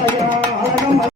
ありがと。